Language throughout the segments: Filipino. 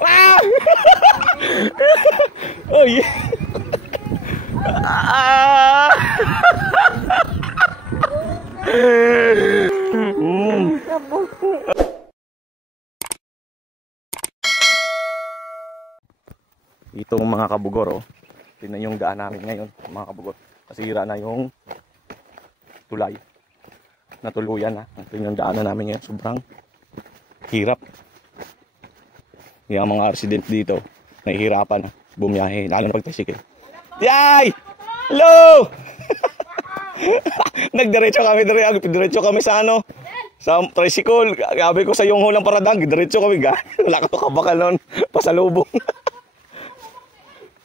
Ah! Oh yeah. Ah! Itong mga kabugor, oh. Tingnan yung daan namin ngayon, mga kabugor. Nasira na yung tulay. Natuluyan na. Ito yung daanan namin ngayon. Sobrang hirap. Yung mga resident dito, nahihirapan na bumiyahe, lalo na pag-tricycle. Yay! Hello! Nagdiretso kami sa ano? Sa tricycle. Gabi ko sa yung hulang paradang, diretso kami. Wala ka to kabakal nun. Pasalubong.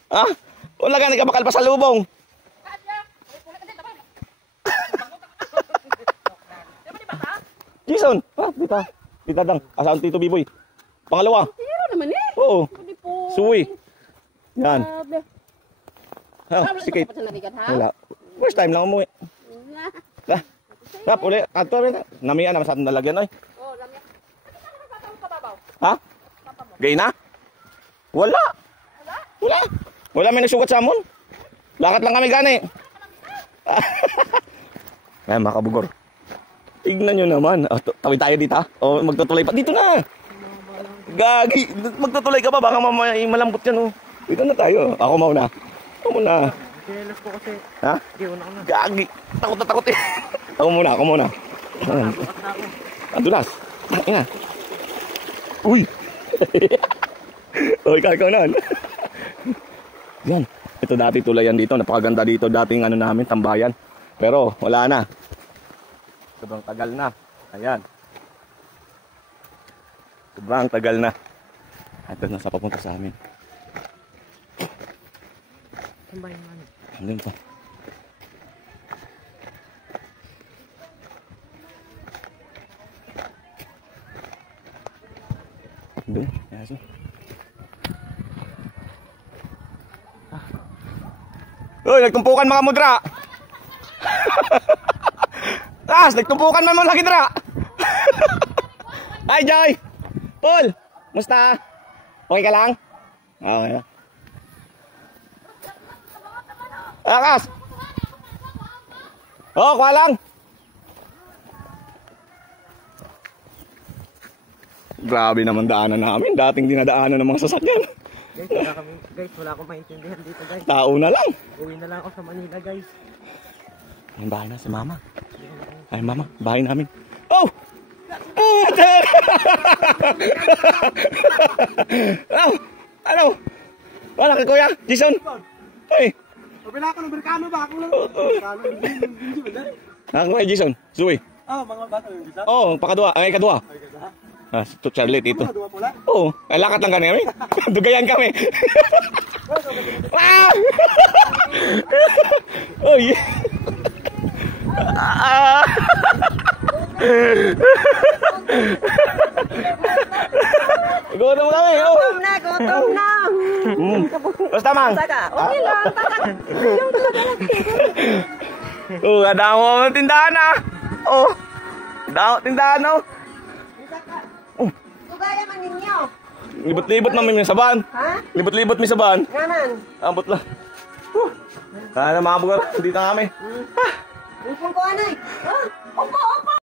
Ha? Wala ka nagkabakal pasalubong. Jason, ha? Bita dang. Asaan Tito Biboy? Pangalawa. Tiro naman eh. Oo. Suwi. Yan. Sikit. Wala. First time lang umuwi. Kap, uli. Ato rin. Namiyan naman sa ating nalagyan, oy. Oo, namiyan. Ha? Gay na? Wala. Wala. Wala may nagsugat sa amon. Lakad lang kami gani. Ayan, mga kabugor. Tignan nyo naman. Tawid tayo dito, ha? O, magtutuloy pa. Dito na. Gagi. Magtutuloy ka ba? Baka malambot yan, oh. Dito na tayo. Ako mauna. Ako muna. Kilos ko kasi. Ha? Gagi. Takot na takot eh. Ako muna. Ang dulas. Ina. Uy. Uy, ikaw na. Yan. Ito dati tulayan dito. Napakaganda dito. Dating ano namin, tambayan. Pero wala na. Sobrang tagal na. Ayan. Sobrang tagal na. Ito na sa papunta sa amin. Tambayan man. Andun pa. Andun. Yaso. Uy, nagtumpukan mga mudra. Nagtumpukan man mo lagi dra. Hi, Joy. Paul, musta? Okay ka lang? Okay na. Akas. Oh, kuha lang. Grabe naman daanan namin. Dating dinadaanan ng mga sasakyan. Guys, wala akong maintindihan dito, guys. Tao na lang. Uwi na lang ako sa Manila, guys. Ang bahay na si Mama. Ay, Mama, bahay namin. Oh! Oh! Ano? Wala ka, Kuya? Jason? Hey! Wala ako ng Berkano ba? Ako lang. Ako kay Jason. Zoe. Oh, mga bata yung Jason? Oo, pakadua. Ay, kadua. To Charlie, dito. Oo, ay lakat lang kami. Dugayan kami. Ah! Oh, yeah. Ah! Gutom kami. Gutom na. Basta, Mang. Okay lang. Oh, ada mo tindahan ah. Oh. Tindahan oh. Tugaya man ninyo. Libot-libot namin yung saban. Ha? Libot-libot mi saban. Naman. Ambot lang. Mga bugar, dito kami. Ipon ko anay. Opo.